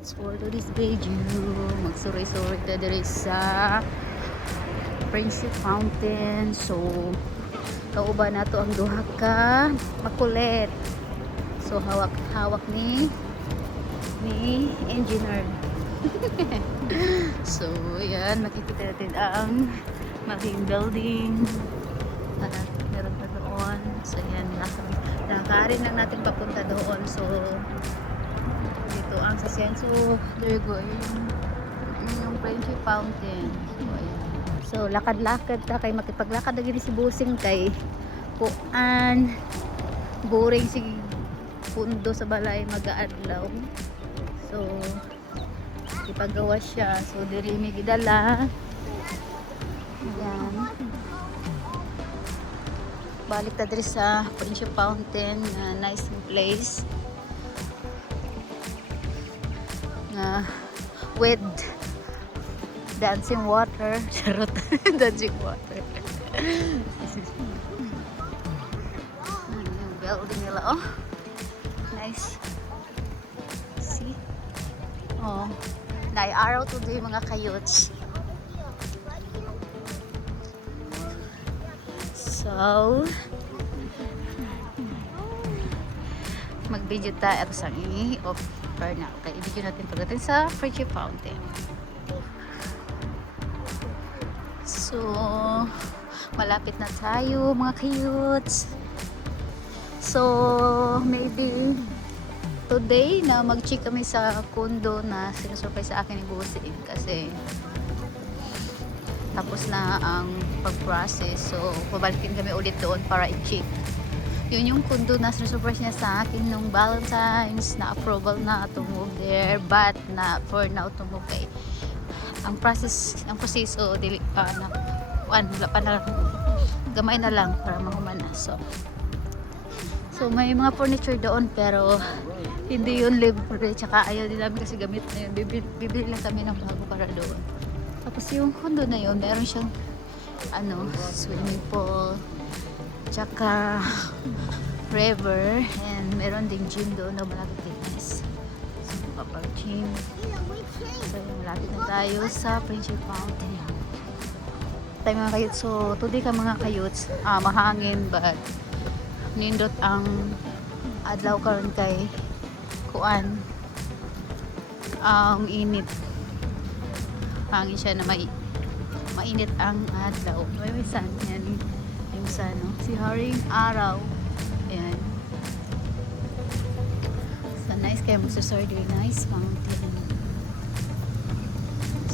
It's for today's video. Magsuray-suray ta diri sa Friendship Fountain. So, kauban nato ang duha ka makulit. So, hawak-hawak ni engineer. So, yan. Makikita natin ang malaking building. Meron pa doon. So, yan. Nakakarin lang natin papunta doon. So, dito ang sasyan. So, there you go. Yung Friendship Fountain. So, ayan. So, lakad-lakad ta kay makipaglakad na gini si Busing kay kuan boring si pundo sa balay mag-aadlaw. So, ipagawa siya. So, diri mi gidala. Ayan. Balik ta diri sa Friendship Fountain. Nice place. With dancing water. Charot. Dancing water. Yung building nila. Oh. Nice. See? Oh. Nai-araw today mga kayots. So, mag-video tayo sa i-offer na. Okay, i-video natin pagdating sa Friendship Fountain. So, malapit na tayo mga cutes. So, maybe today na mag-check kami sa condo na sinusurprise sa akin ni Busing kasi tapos na ang pag-process. So, babalikin kami ulit doon para i-check. Yun yung condo na sinusurprise niya sa akin nung Valentine's na approval na to move there, but na for now to move kay ang proseso wala pa na gamay na lang para mahumana. So may mga furniture doon pero hindi yun libre, tsaka ayaw din namin kasi gamit na yun. Bibili lang kami ng bago para doon. Tapos yung condo na yun meron siyang swimming pool, tsaka river, and meron ding gym doon na malaki fitness. So papag-gym. So malapit na tayo sa Friendship Fountain. Tayo mga kayuts. So today ka mga kayuts, mahangin but nindot ang adlaw karon kay kuan ang init. Hangin siya na mainit ang adlaw. May sun yan. Yung sun, no? Si Haring Araw. Ayan. So nice kayo magsusur din. Nice mountain.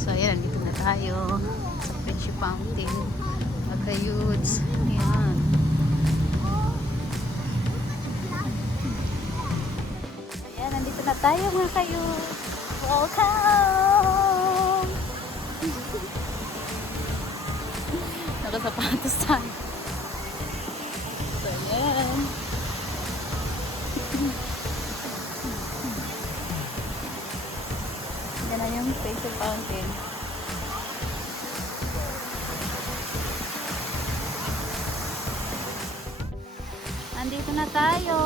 So ayan, dito na tayo sa Friendship Fountain. Magka-youths. Ayan. Ayan, nandito na tayo mga ka-youths. Welcome! Nakasapatos tayo. So, ayan. Yan na yung Friendship Fountain. Andito na tayo.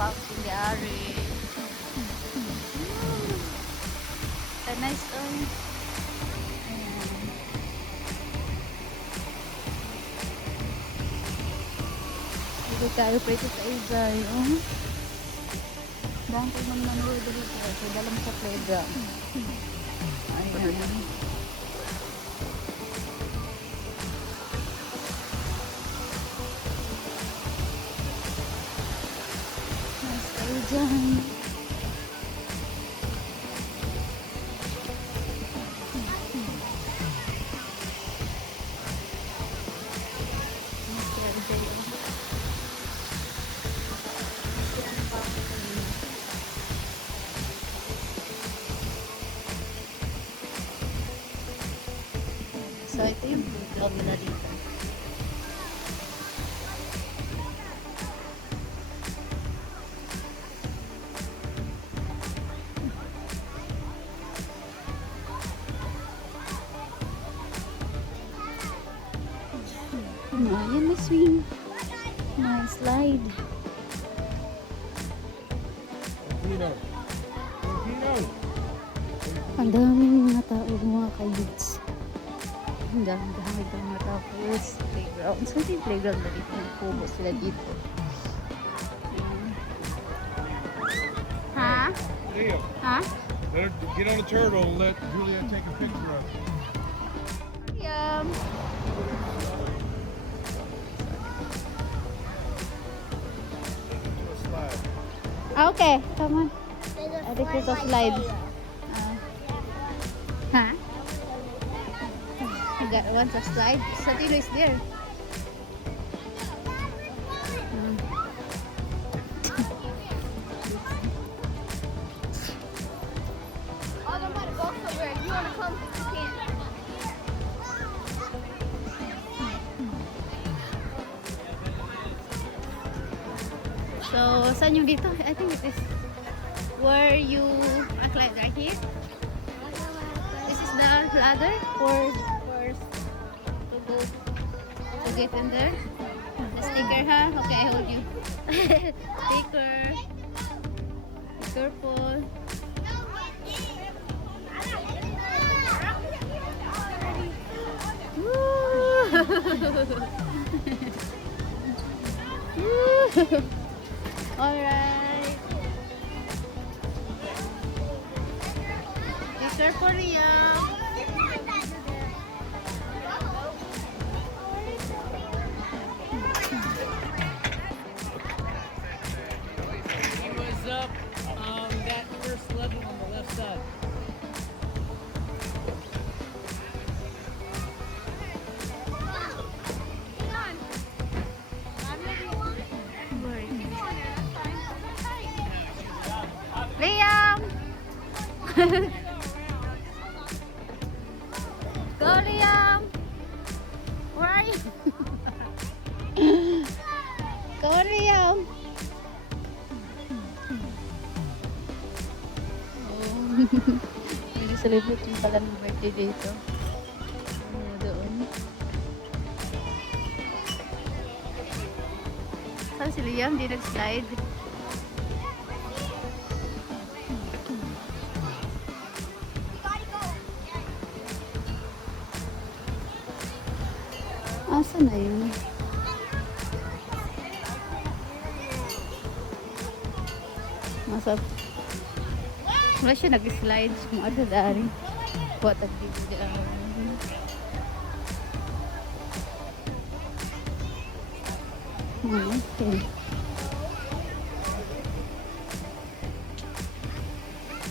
Fountain di Ari. Nice one. Dito tayo pwede tayo tayo. Dahil ko naman nanood dito. So, dalam sa playground. Ayan. Nice tayo dyan. So, ito yung playground nila dito. Ayan, may swing. May slide. Ang daming mga tao, mga ka-youths. Ang dami mga tao. Where's playground? Saan yung playground na dito? Nagpubo sila dito. Ha? Leo, Ha? let her get on the turtle and let Julia take a picture of it. Yum. To a slide. Okay, come on. I think there's a slide. Huh? You got one to slide? Satino is there. Oh, I'm about to go somewhere. You want to come? You can. So, saan yung dito? I think it is where you act like right here. This is the ladder for to go to get in there. The sticker, ha? Okay, I hold you. Sticker. Be careful. Alright. Be careful, Ria. He was up that first level on the left side. Liam! Go, Liam! Where are you? Go, Liam! Hindi celebrate yung pala ng birthday dito. Ano doon? Saan si Liam? Di nag-slide. Asa na yun? Masa wala siya nag-slide kung ada dari. Buat tadi dia. Okay.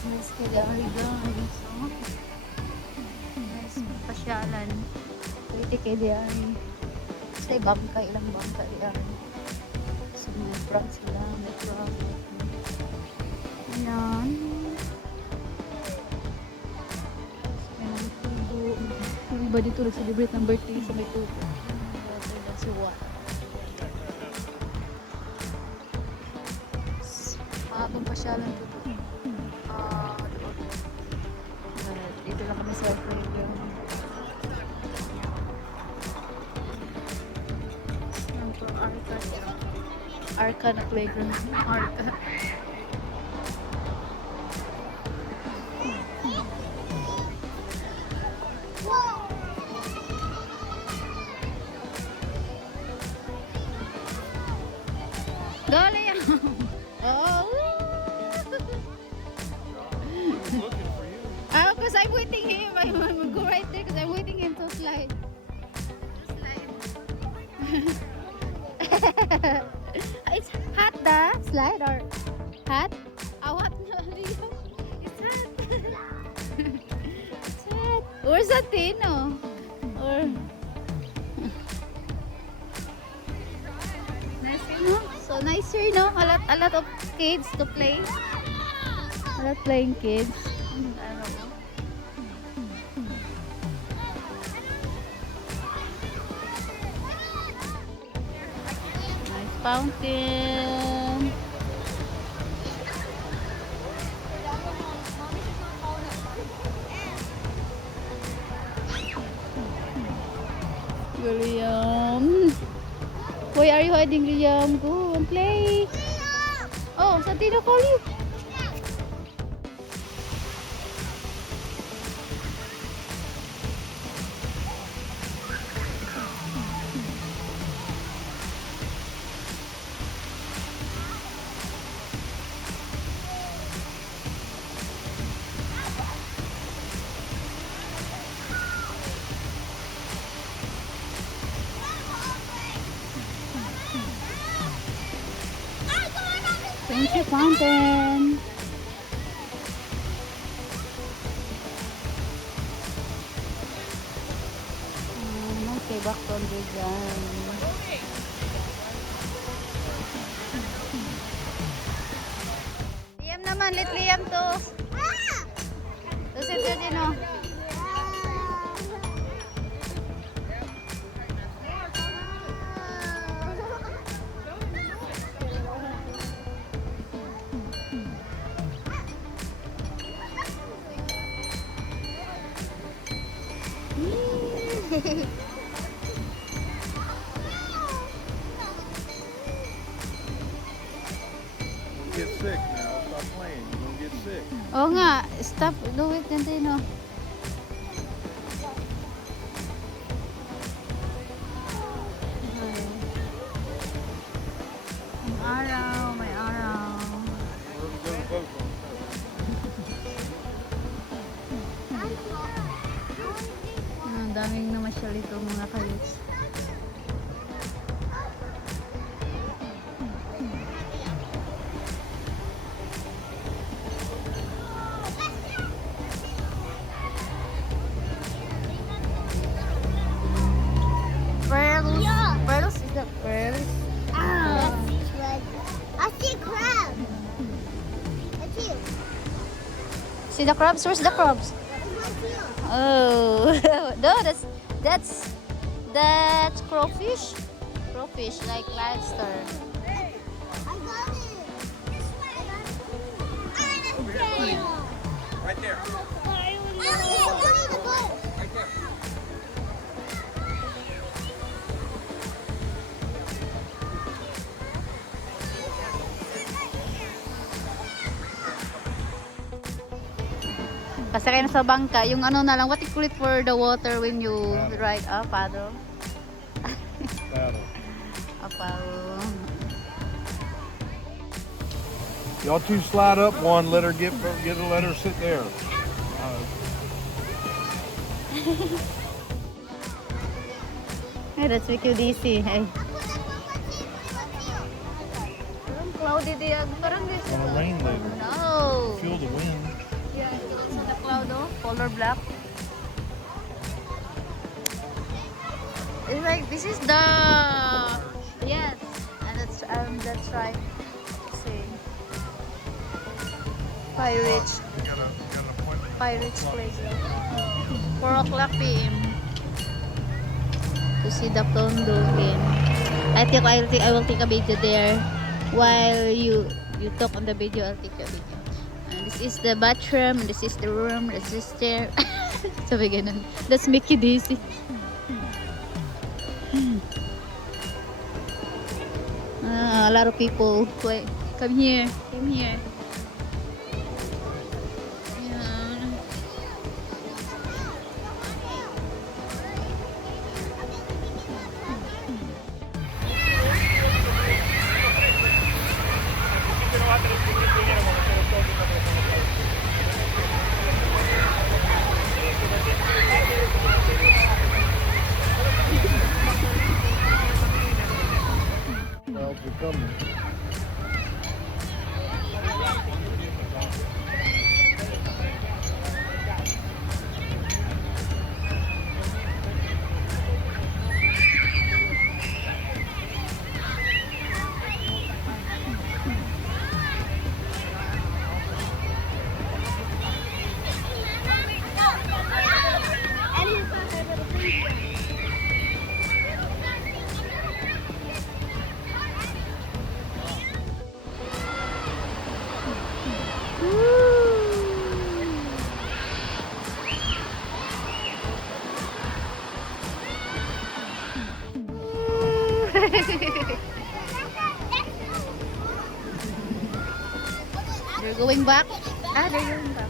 Nice kaya dari guys. Nice pasyalan. Pwede kay dari. Sa bangka, ilang bangka dari. So may front sila, may front. Ayan. Ayan, tubo. Yung iba dito nag-celebrate ng birthday sa may tubo. Si Juan. Habang pasyalan dito. Dito lang kami sa playground. Arca na playground. Arca. Go, Liam! Oh! Looking for you. Oh, because I'm waiting him. I will go right there because I'm waiting him to slide. It's hot, the slide or hot? What? Liam? It's hot. It's hot. Where's that Tino? Or nice, no? So nice here, no? A lot of kids to play. A lot playing kids. I don't know. Nice fountain. Liam. Why are you hiding, Liam? Go and play. Oh, Santino call you. Fountain. Okay, back to the dyan. Liam naman, let Liam to. Tapos ito din oh. Get sick now. Stop playing. You're gonna get sick. Oo nga, stop, do it din din oh. May araw, may araw. Wherever we go to vote on. Ang daming namasyal ito mga kayos. Pearls. Pearls? Is that pearls? I see a crab. I see it. See the crabs? Where's the crabs? Oh, no, that's crawfish. Crawfish like lobster. I got it. Right there. Right there. Kasi kayo sa bangka, yung ano na lang, what you call it for the water when you ride a paddle? Battle. A paddle. Y'all two slide up one. Let her let her sit there. Hey, that's QDC. Hey. Parang cloudy diyan. Parang this. Gonna rain later. No. Feel the wind. Yeah, it's on the cloud, oh. Color black. It's like this is the yes, and that's right. See, Pirates, We got an appointment. Pirates place. 4 o'clock p.m. to see the Tondo game. I will take a video there while you talk on the video. I'll take a video. And this is the bathroom. This is the room. This is there. Sabi ganun. That's Mickey Daisy. A lot of people play. Come here. Come here. Ayan. Well, we're coming. They're going back. They're going back.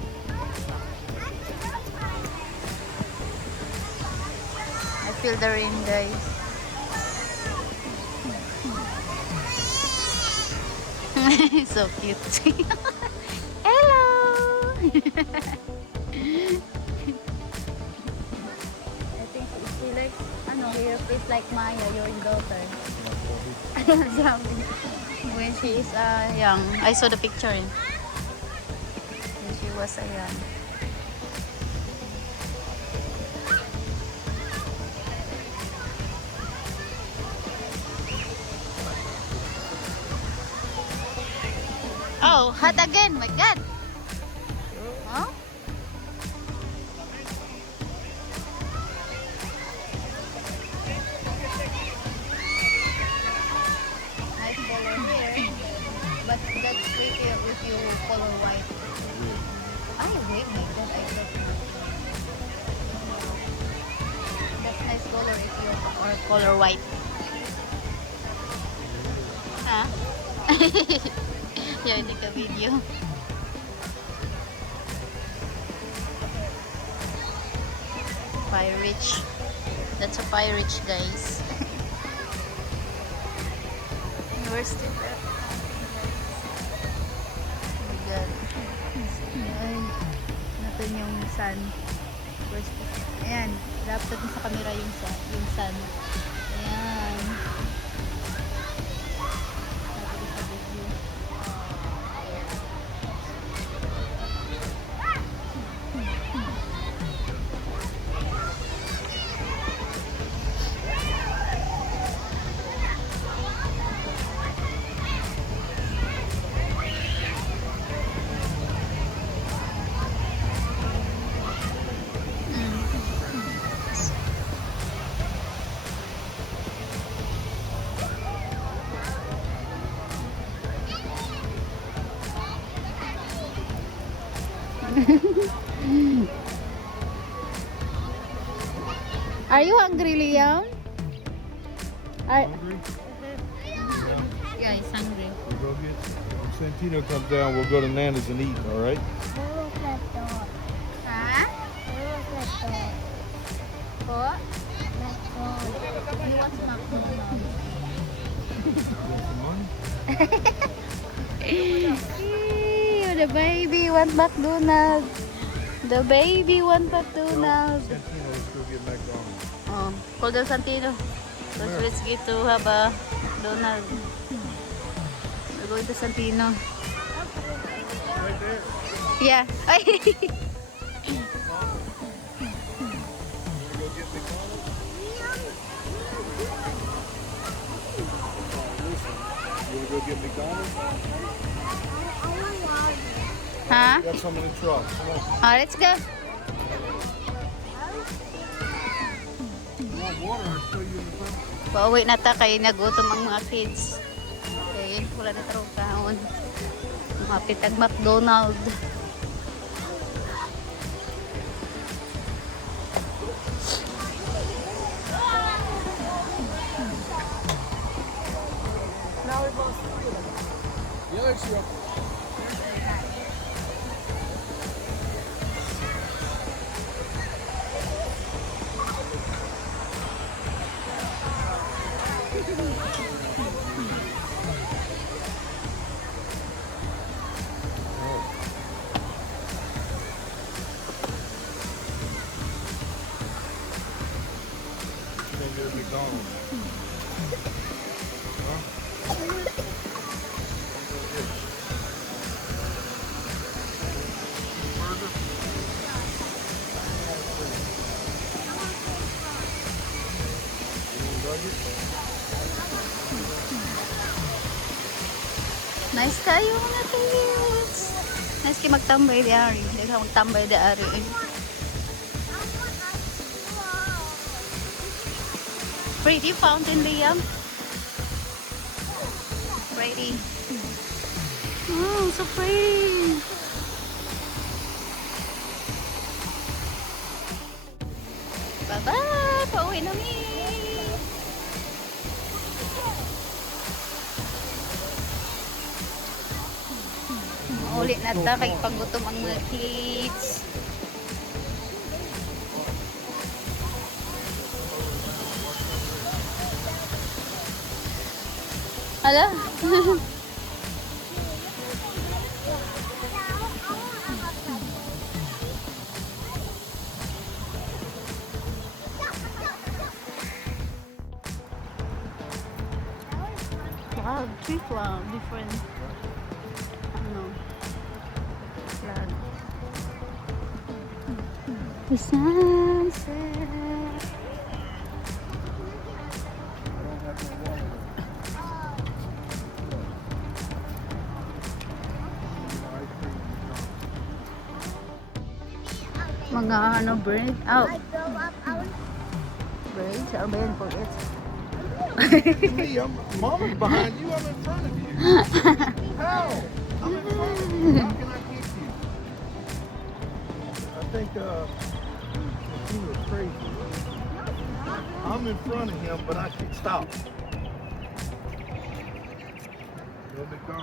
I feel the rain, guys. So cute. Hello. I think she likes, ano, her face like Maya, your daughter. Sabi. when she is young. I saw the picture. When she was young. Oh, hot again. My God. Huh? Nice color here. But that's pretty if you color white. Ay, wait, my God. I thought that's nice color if you or color white. Ha? Yeah, hindi ka video. Pie rich. That's a pie rich, guys. Where's the Oh my God. Ayan. Natin yung sun. Where's the Ayan. Dapat natin sa camera yung sun. Ayan. Sabi sa video. Are you hungry, Liam? Hungry? Yeah, he's hungry. We'll go get. When Santino comes down, we'll go to Nana's and eat. All right? Ha? Po? You want some McDonald's? Want some money? The baby want McDonald's. The baby want McDonald's. Santino, let's go get McDonald's. Call the Santino. Let's get to have a Donald. We're going to Santino. Right there. Yeah. Ay. You wanna go get McDonald's? You wanna go get McDonald's? Ha? We got some in the truck. Come on. Let's go. You want water? I'll show you in the front. Pauwi na ta kay nagutom ang mga kids. Okay, wala na tarong kaon. Mapitag McDonald. Yeah, sure. Can't get a McDonald's. Huh? Nice kayo mga kids. Nice kayo magtambay di ari. Hindi ka magtambay di ari. Pretty fountain, Liam. Pretty. Oh, so pretty. Bye-bye. Pauwi na mi. Ulit na ta kay pagutom ang mga kids. Hala? have tree cloud, different, ano, yan. The sunset. Mga ano, bird, out. I go up our Birds, or ba yun po? It's Me, Mama's behind you. I'm in front of you. How? I'm in front of you. How can I keep you? I think he was crazy. I'm in front of him, but I can't stop. Let me go.